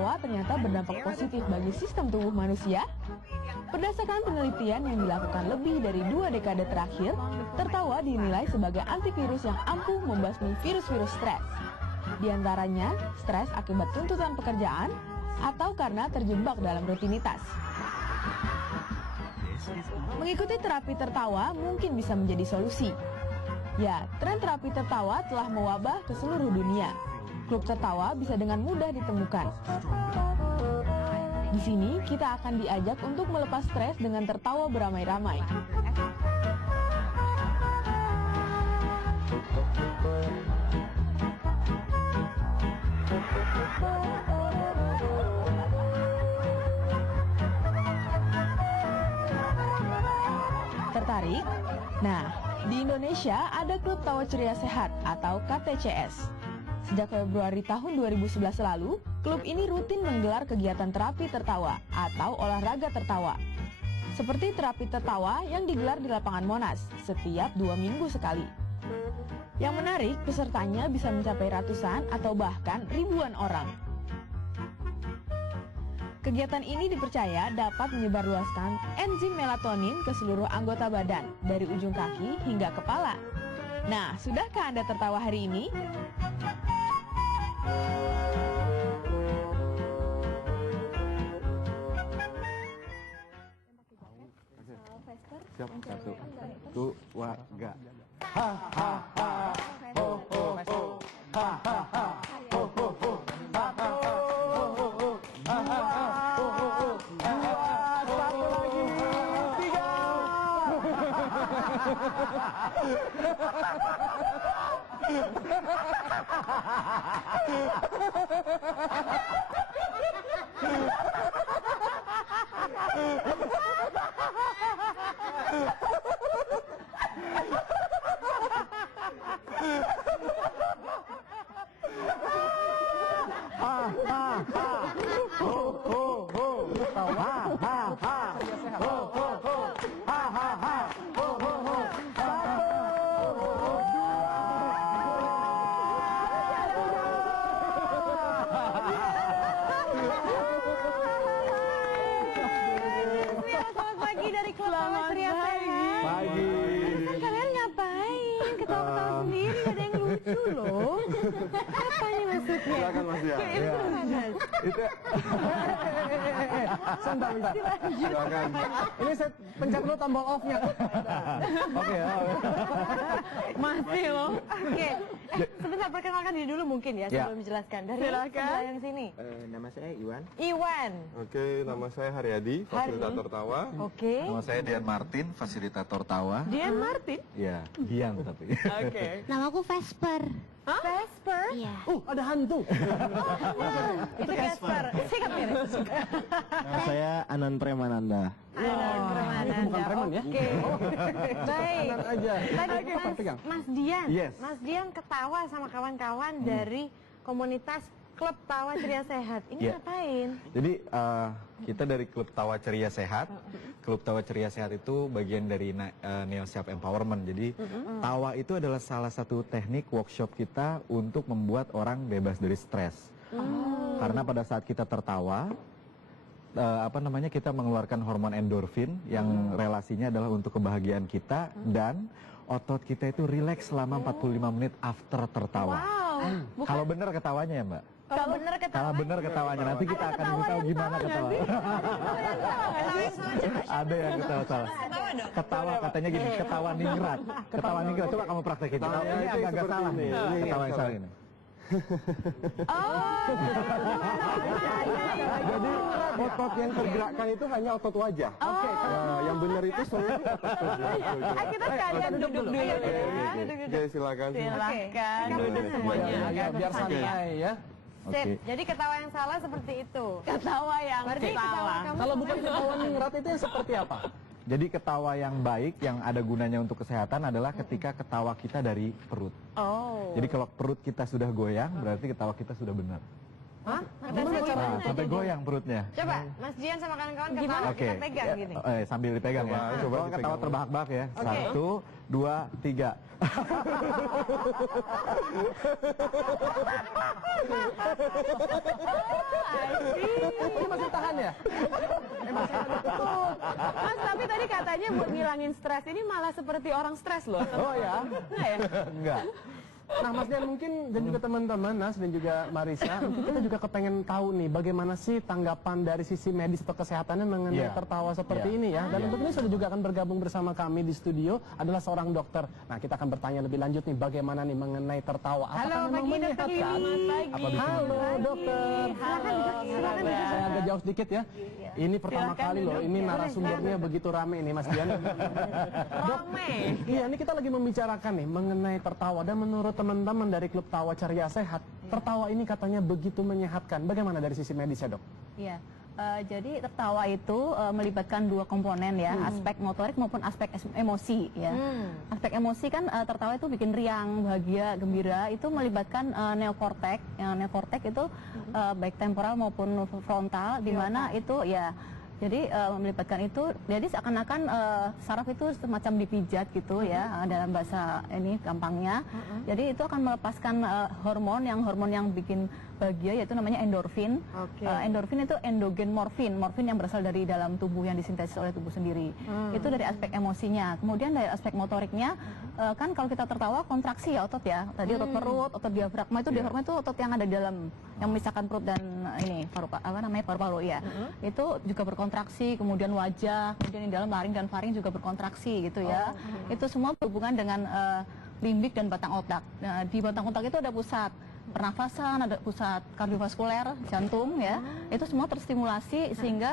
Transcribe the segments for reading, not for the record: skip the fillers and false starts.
tertawa ternyata berdampak positif bagi sistem tubuh manusia? Berdasarkan penelitian yang dilakukan lebih dari 2 dekade terakhir, tertawa dinilai sebagai antivirus yang ampuh membasmi virus-virus stres. Di antaranya, stres akibat tuntutan pekerjaan atau karena terjebak dalam rutinitas. Mengikuti terapi tertawa mungkin bisa menjadi solusi. Ya, tren terapi tertawa telah mewabah ke seluruh dunia. Klub tertawa bisa dengan mudah ditemukan. Di sini kita akan diajak untuk melepas stres dengan tertawa beramai-ramai. Tertarik? Nah, di Indonesia ada Klub Tawa Ceria Sehat atau KTCS. Sejak Februari tahun 2011 lalu, klub ini rutin menggelar kegiatan terapi tertawa atau olahraga tertawa. Seperti terapi tertawa yang digelar di lapangan Monas setiap 2 minggu sekali. Yang menarik, pesertanya bisa mencapai ratusan atau bahkan ribuan orang. Kegiatan ini dipercaya dapat menyebarluaskan enzim melatonin ke seluruh anggota badan, dari ujung kaki hingga kepala. Nah, sudahkah Anda tertawa hari ini? Siap, 1, 2, 3. Ha ha ha, ho ho ho, ha ha ha, ho ho ho, ha ha ha, ho ho ho, ha ha ha, ho ho ho, ha ha ha, 1 lagi, Apa ini maksudnya? Silakan Mas Dia. Itu Sebentar. silakan. Ini saya pencet dulu tombol off-nya. Oke ya. Masih loh. Oke. Sebentar perkenalkan diri dulu mungkin ya sebelum menjelaskan. Dari sebelah yang sini. Nama saya Iwan. Iwan. Oke, nama saya Haryadi, fasilitator tawa. Oke. Nama saya Dian Martin, fasilitator tawa. Dian Martin? Ya, Dian tapi. Oke. Namaku Vesper. Vesper. Iya. Ada hantu. Itu Vesper. Sikat ini. Nama saya Anan Premananda. Itu bukan preman ya? Oke. Baik. Tenang aja. Tadi Mas Dian. Yes. Mas Dian ketawa sama kawan-kawan dari komunitas Klub Tawa Ceria Sehat. Ini Iya. ngapain? Jadi kita dari Klub Tawa Ceria Sehat. Klub Tawa Ceria Sehat itu bagian dari Neo Self Empowerment. Jadi tawa itu adalah salah satu teknik workshop kita untuk membuat orang bebas dari stres. Karena pada saat kita tertawa, kita mengeluarkan hormon endorfin yang relasinya adalah untuk kebahagiaan kita dan otot kita itu rileks selama 45 menit after tertawa. Wow. Kalau benar ketawanya ya Mbak? Kalau bener ketawa. Kalau benar ketawanya nanti kita akan tahu gimana ketawa. Ada yang ketawa salah. Ketawa katanya gini, ketawa ningrat. Ketawa ningrat, coba kamu praktekin. Ketawa ini agak salah nih. Ketawa yang salah ini. Jadi otot yang tergerakkan itu hanya otot wajah. Oke. Yang benar itu seluruh otot wajah. Kita sekalian duduk dulu ya. Oke, silakan. Silakan duduk semuanya. Biar santai ya. Sip. Jadi ketawa yang salah seperti itu. Ketawa yang Berarti ketawa salah. kamu Kalau bukan ketawa ningrat itu yang seperti apa? Jadi ketawa yang baik yang ada gunanya untuk kesehatan adalah ketika ketawa kita dari perut. Oh. Jadi kalau perut kita sudah goyang berarti ketawa kita sudah benar. Hah? Gimana cara? Sampai goyang perutnya. Coba, Mas Jian sama kawan-kawan ketawa, Oke. kita pegang gini. Sambil dipegang ya. Coba Kalau ketawa dipegang. terbahak-bahak ya. Oke. 1, 2, 3. Ini masih tahan ya? Mas, tapi tadi katanya buat ngilangin stres ini malah seperti orang stres loh. Oh ya? Enggak ya? Enggak. Nah Mas Dian mungkin dan juga teman-teman Nas dan juga Marisa, mungkin kita juga kepengen tahu nih bagaimana sih tanggapan dari sisi medis atau kesehatannya mengenai Iya. tertawa seperti Iya. ini ya. Dan Iya. untuk ini sudah juga akan bergabung bersama kami di studio adalah seorang dokter. Nah kita akan bertanya lebih lanjut nih bagaimana nih mengenai tertawa. Halo, pagi Dokter Lili. Pagi. Halo dokter. Halo. Silakan duduk. Saya agak jauh sedikit ya. Ini pertama Silakan kali loh, duduk. ini Ya, narasumbernya begitu rame nih Mas Dian. Rame. Iya, ini kita lagi membicarakan nih mengenai tertawa dan menurut teman-teman dari Klub Tawa Ceria Sehat, tertawa ini katanya begitu menyehatkan. Bagaimana dari sisi medis ya dok? Iya, jadi tertawa itu melibatkan dua komponen ya, aspek motorik maupun aspek emosi ya. Aspek emosi kan tertawa itu bikin riang, bahagia, gembira, itu melibatkan neokortek. Yang neokortek itu baik temporal maupun frontal, di mana itu ya. Jadi melibatkan itu, jadi seakan-akan saraf itu semacam dipijat gitu ya, dalam bahasa ini gampangnya. Jadi itu akan melepaskan hormon yang bikin bahagia, yaitu namanya endorfin. Oke. Endorfin itu endogen morfin, morfin yang berasal dari dalam tubuh yang disintesis oleh tubuh sendiri. Itu dari aspek emosinya. Kemudian dari aspek motoriknya, kan kalau kita tertawa kontraksi ya otot ya. Tadi otot perut, otot diafragma itu diafragma itu otot yang ada di dalam, yang memisahkan perut dan ini paru-paru ya. Itu juga berkontraksi, kemudian wajah, kemudian di dalam laring dan faring juga berkontraksi gitu ya. Itu semua berhubungan dengan limbik dan batang otak. Nah, di batang otak itu ada pusat pernafasan, ada pusat kardiovaskuler, jantung ya. Itu semua terstimulasi sehingga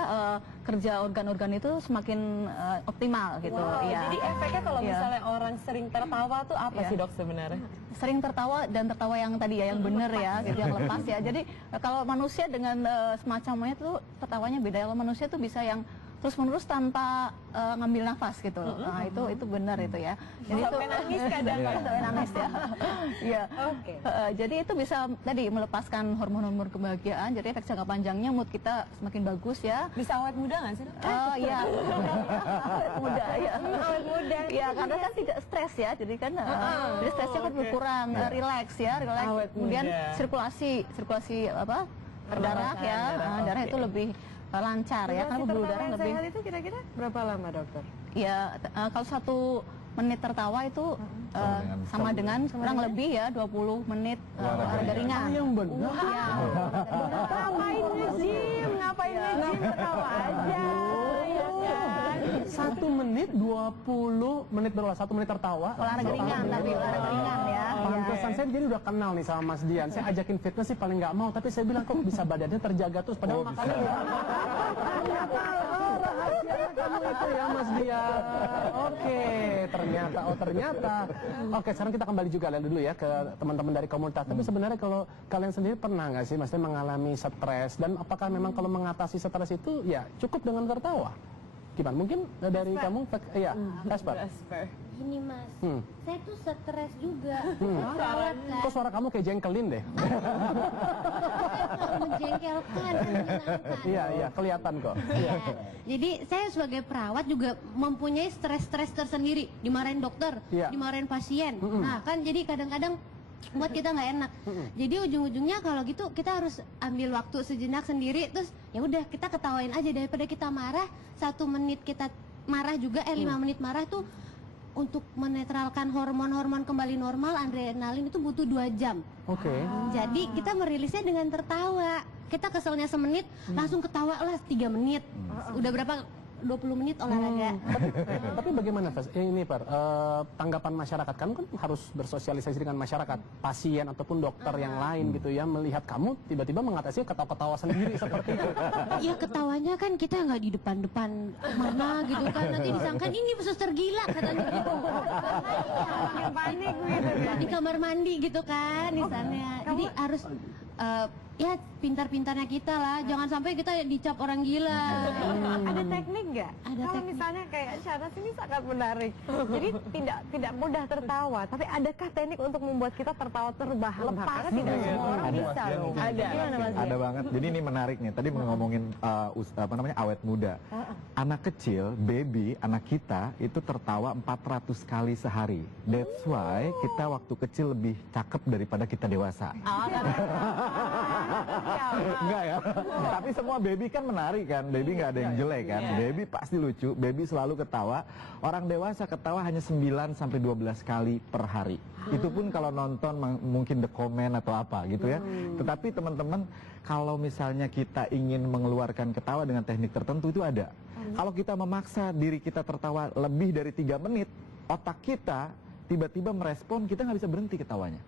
kerja organ-organ itu semakin optimal gitu ya. Jadi efeknya kalau Iya. misalnya orang sering tertawa tuh apa Iya. sih dok sebenarnya? Sering tertawa dan tertawa yang tadi ya, yang bener ya, gitu, yang lepas ya. Jadi kalau manusia dengan semacamnya tuh tertawanya beda. Kalau manusia tuh bisa yang terus-menerus tanpa ngambil nafas gitu. Nah, itu benar itu ya. Jadi itu Sampai nangis kadang ya? sampai nangis ya. Iya. Oke. Jadi itu bisa tadi melepaskan hormon-hormon kebahagiaan. Jadi efek jangka panjangnya mood kita semakin bagus ya. Bisa awet muda nggak sih dok? Iya. Awet muda ya. Awet muda. Iya, karena kan tidak stres ya. Jadi kan jadi stresnya kan berkurang, relax ya, relax. Awet Kemudian muda. sirkulasi apa? Darah ya. Darah itu lebih lancar ya, karena pembuluh darah lebih. Sehat itu kira-kira berapa lama dokter? Ya, kalau 1 menit tertawa itu sama dengan kurang lebih ya 20 menit olahraga ringan. Yang benar. Ya. Ngapain nge-gym? Ngapain nge-gym? Ketawa aja. Ya kan? 1 menit 20 menit berapa? 1 menit tertawa. Olahraga ringan, tapi olahraga ringan ya. Pantesan saya jadi udah kenal nih sama Mas Dian. Saya ajakin fitness sih paling nggak mau, tapi saya bilang kok bisa badannya terjaga terus padahal makannya rahasia kamu itu ya Mas Dian. Oke, ternyata. Oke, sekarang kita kembali juga dulu ya ke teman-teman dari komunitas. Tapi sebenarnya kalau kalian sendiri pernah nggak sih maksudnya mengalami stres dan apakah memang kalau mengatasi stres itu ya cukup dengan tertawa? Gimana? Mungkin dari kamu, ya, Esper. Gini mas, saya tuh stres juga. Kok suara kamu kayak jengkelin deh? Menjengkelkan, menyenangkan. Iya, kelihatan kok. Iya. Jadi saya sebagai perawat juga mempunyai stres-stres tersendiri. Dimarahin dokter, Iya. dimarahin pasien. Nah kan jadi kadang-kadang buat kita nggak enak. Jadi ujung-ujungnya kalau gitu kita harus ambil waktu sejenak sendiri. Terus ya udah kita ketawain aja daripada kita marah. 1 menit kita marah juga, 5 menit marah tuh untuk menetralkan hormon-hormon kembali normal, adrenalin itu butuh 2 jam. Oke. Jadi kita merilisnya dengan tertawa. Kita keselnya semenit, langsung ketawa lah 3 menit. Udah berapa? 20 menit olahraga. Tapi bagaimana Fas? Ini Par, tanggapan masyarakat, kamu kan harus bersosialisasi dengan masyarakat, pasien ataupun dokter yang lain gitu ya, melihat kamu tiba-tiba mengatasi ketawa-ketawa sendiri seperti itu. Ya ketawanya kan kita nggak di depan-depan mana gitu kan, nanti disangka ini suster gila katanya gitu. Makin panik gitu kan. Di kamar mandi gitu kan di sana. Jadi harus ya pintar-pintarnya kita lah, jangan sampai kita dicap orang gila. Ada teknik nggak? Ada Kalau teknik. misalnya kayak Syahnas ini sangat menarik. Jadi tidak mudah tertawa, tapi adakah teknik untuk membuat kita tertawa terbahak-bahak? Karena tidak semua orang Ada. bisa loh. Ada. Gimana Mas Ada Dian? banget. Jadi ini menarik nih. Tadi ngomongin awet muda. Anak kecil, baby, anak kita itu tertawa 400 kali sehari. That's why kita waktu kecil lebih cakep daripada kita dewasa. Enggak ya. Tapi semua baby kan menarik kan. Baby nggak ada yang jelek kan. Baby pasti lucu. Baby selalu ketawa. Orang dewasa ketawa hanya 9 sampai 12 kali per hari. Itu pun kalau nonton mungkin The Comment atau apa gitu ya. Tetapi teman-teman, kalau misalnya kita ingin mengeluarkan ketawa dengan teknik tertentu itu ada. Kalau kita memaksa diri kita tertawa lebih dari 3 menit, otak kita tiba-tiba merespon, kita nggak bisa berhenti ketawanya.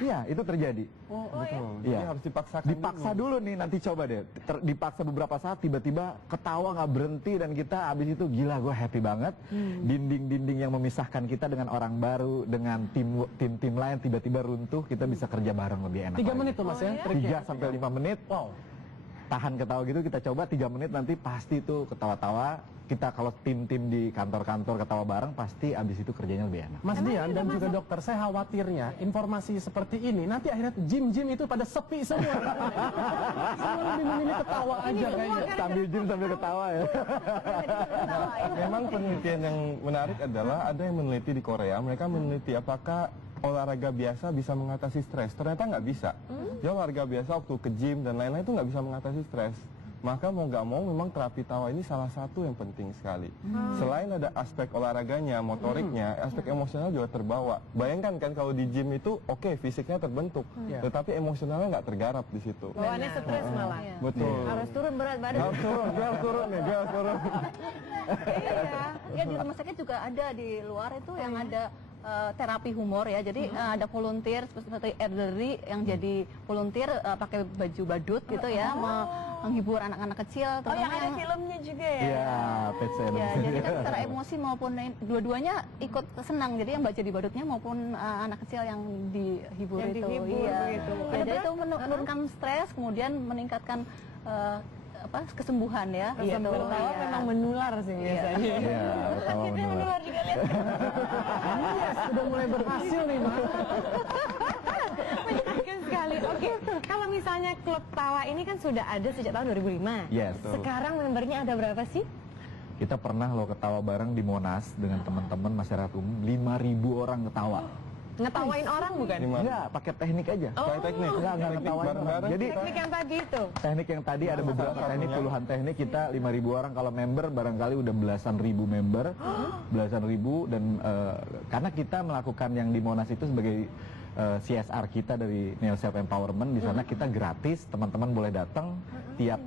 Iya, itu terjadi. Betul. Iya. Jadi harus dipaksakan Dipaksa dulu nih, nanti coba deh. Dipaksa beberapa saat, tiba-tiba ketawa nggak berhenti dan kita abis itu gila, gue happy banget. Dinding-dinding yang memisahkan kita dengan orang baru, dengan tim lain tiba-tiba runtuh, kita bisa kerja bareng lebih enak. 3 menit tuh Mas ya? 3 sampai 5 menit. Wow. Tahan ketawa gitu, kita coba 3 menit nanti pasti tuh ketawa-tawa. Kita kalau tim-tim di kantor-kantor ketawa bareng, pasti abis itu kerjanya lebih enak. Mas Dian dan juga dokter, saya khawatirnya informasi seperti ini nanti akhirnya gym-gym itu pada sepi semua. Semua lebih memilih ketawa aja kayaknya. Sambil gym sambil ketawa ya. Memang penelitian yang menarik adalah ada yang meneliti di Korea, mereka meneliti apakah olahraga biasa bisa mengatasi stres. Ternyata nggak bisa. Ya olahraga biasa waktu ke gym dan lain-lain itu nggak bisa mengatasi stres. Maka mau nggak mau memang terapi tawa ini salah satu yang penting sekali. Selain ada aspek olahraganya, motoriknya, aspek emosional juga terbawa. Bayangkan kan kalau di gym itu oke, fisiknya terbentuk, tetapi emosionalnya nggak tergarap di situ. Bawaannya stres malah. Betul. Harus turun berat badan. Harus turun nih, gue harus turun. Ya di rumah sakit juga ada di luar itu yang ada terapi humor ya. Jadi ada volunteer seperti elderly yang jadi volunteer pakai baju badut gitu ya, menghibur anak-anak kecil. Oh, yang ada filmnya juga ya? Iya, pet saya. Ya, jadi kan secara emosi maupun dua-duanya ikut senang. Jadi yang baca di badutnya maupun anak kecil yang dihibur Yang itu. dihibur Iya. begitu. Ya, jadi itu menurunkan stres, kemudian meningkatkan kesembuhan ya. Iya, Gitu. tertawa Iya. memang menular sih biasanya. Iya, ketawa Kita menular. menular juga lihat. Yes, sudah mulai berhasil nih Mas. Menyenangkan sekali. Oke, kalau misalnya klub tawa ini kan sudah ada sejak tahun 2005. Yes. Sekarang membernya ada berapa sih? Kita pernah loh ketawa bareng di Monas dengan teman-teman masyarakat umum, 5.000 orang ketawa. Ngetawain orang bukan? Enggak, pakai teknik aja. Kayak teknik. Enggak Teknik ngetawain orang. bareng-bareng. Jadi Teknik yang tadi itu. teknik yang tadi ada beberapa teknik, puluhan teknik, kita 5.000 orang. Kalau member barangkali udah belasan ribu member, belasan ribu. Dan karena kita melakukan yang di Monas itu sebagai CSR kita dari Neo Self Empowerment, di sana kita gratis, teman-teman boleh datang tiap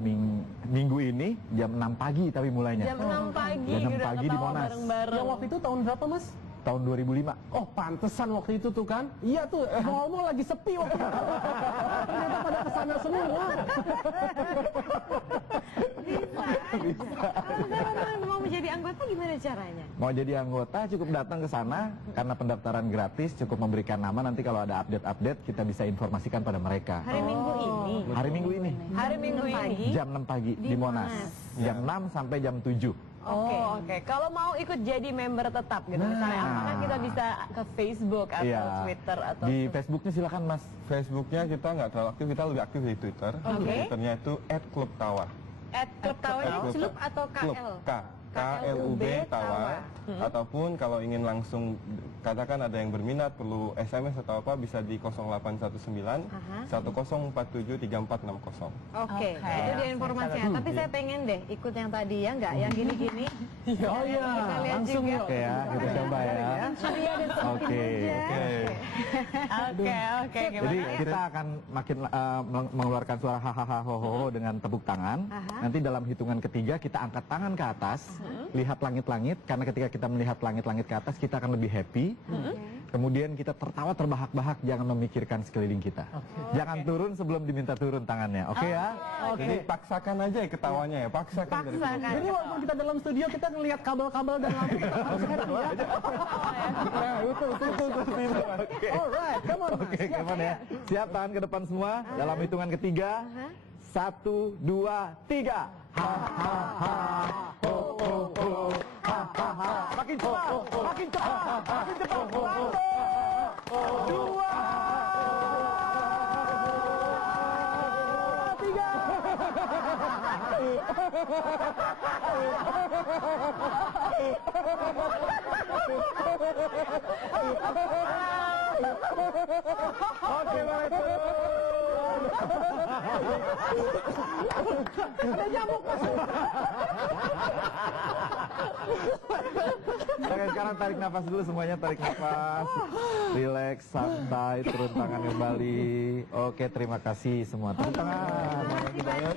minggu ini jam 6 pagi tapi mulainya. Jam 6 pagi. Jam 6 udah pagi di ketawa Monas. bareng-bareng. Yang waktu itu tahun berapa Mas? Tahun 2005. Oh pantesan waktu itu tuh kan. Iya tuh, mall-mall lagi sepi waktu itu. Ternyata pada kesana semua. Kalau mau menjadi anggota gimana caranya? Mau jadi anggota cukup datang ke sana, karena pendaftaran gratis, cukup memberikan nama, nanti kalau ada update-update kita bisa informasikan pada mereka. Hari Minggu ini. Hari Minggu ini Hari Minggu ini. jam 6 pagi di Monas. Jam 6 sampai jam 7. Oke. Kalau mau ikut jadi member tetap gitu misalnya, apakah kita bisa ke Facebook atau Iya. Twitter atau Di Facebooknya silakan Mas. Facebooknya kita nggak terlalu aktif, kita lebih aktif di Twitter. Twitternya itu @klubtawa. Klub Tawa ini Klub. Club atau Klub KL? KLUB Tawa. Ataupun kalau ingin langsung katakan ada yang berminat perlu SMS atau apa bisa di 0819 1047 3460. Oke, itu dia informasinya. Tapi saya pengen deh ikut yang tadi ya, nggak yang gini-gini. Oh iya, Kita lihat langsung juga. yuk. Oke ya, kita coba ya. Ceria dan Oke. Oke. Jadi kita akan makin mengeluarkan suara hahaha ho dengan tepuk tangan. Nanti dalam hitungan ketiga kita angkat tangan ke atas, lihat langit-langit, karena ketika kita melihat langit-langit ke atas, kita akan lebih happy. Kemudian kita tertawa terbahak-bahak, jangan memikirkan sekeliling kita. Jangan turun sebelum diminta turun tangannya, oke ya? Jadi paksakan aja ya ketawanya ya, paksakan. Dari Jadi walaupun kita dalam studio, kita ngelihat kabel-kabel dan lampu, kita harus happy ya. Nah, betul. Alright, come on. Oke, kapan ya? Siap, tangan ke depan semua. Dalam hitungan ketiga. 1, 2, 3. Ha ha ha. Ho ho ho. Ha ha ha. Makin cepat. Makin cepat. Makin cepat. 1, 2, 3. Oke, baik. Ada nyamuk masuk. Oke, sekarang tarik nafas dulu semuanya, tarik nafas. Relax, santai, turun tangan kembali. Oke, terima kasih semua. Tepuk tangan. Terima kasih banyak.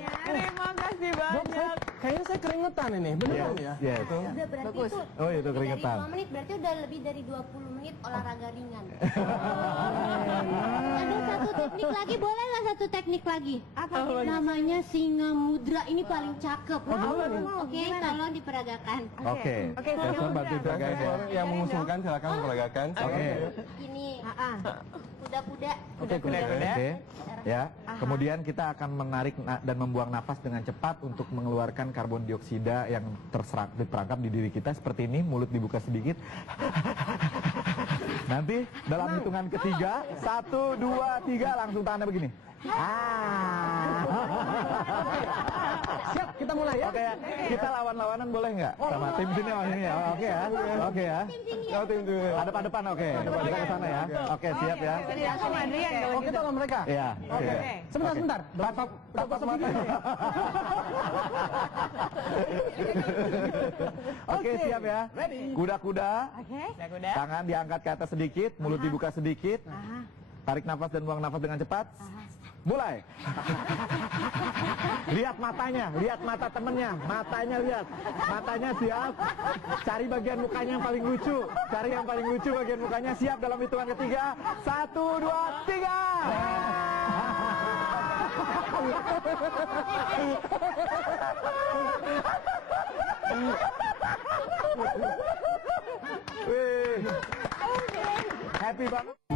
Kayaknya saya keringetan ini, beneran ya? Yes. Udah berarti itu Oh, itu dari keringetan. 5 menit berarti udah lebih dari 20 menit olahraga ringan. Ada satu teknik lagi, boleh nggak satu teknik lagi? Apa? Namanya singa mudra, ini paling cakep. Oke, tolong diperagakan. Oke. Saya bantu jagain ya. Yang mengusulkan silakan memperagakan. Oke. Ini kuda-kuda. Oke. Ya. Kemudian kita akan menarik dan membuang nafas dengan cepat untuk mengeluarkan karbon dioksida yang terperangkap di diri kita seperti ini, mulut dibuka sedikit. Nanti dalam hitungan ketiga, 1, 2, 3, langsung tangannya begini. Siap, kita mulai ya. Oke, kita lawan-lawanan boleh nggak? Sama tim sini, ini ya. Oke ya. Oke ya. Tim dulu. Hadap-hadapan, oke. Kita ke sana ya. Oke, siap ya. Sama Adrian kalau Oh, kita lawan mereka. Iya. Sebentar. Tatap mata. Oke, siap ya. Kuda-kuda. kuda. Tangan diangkat ke atas sedikit, mulut dibuka sedikit. Tarik nafas dan buang nafas dengan cepat. Mulai. Lihat matanya, lihat mata temennya. Matanya lihat. Matanya siap. Cari bagian mukanya yang paling lucu. Cari yang paling lucu bagian mukanya. Siap dalam hitungan ketiga. 1, 2, 3. Wih. Happy banget.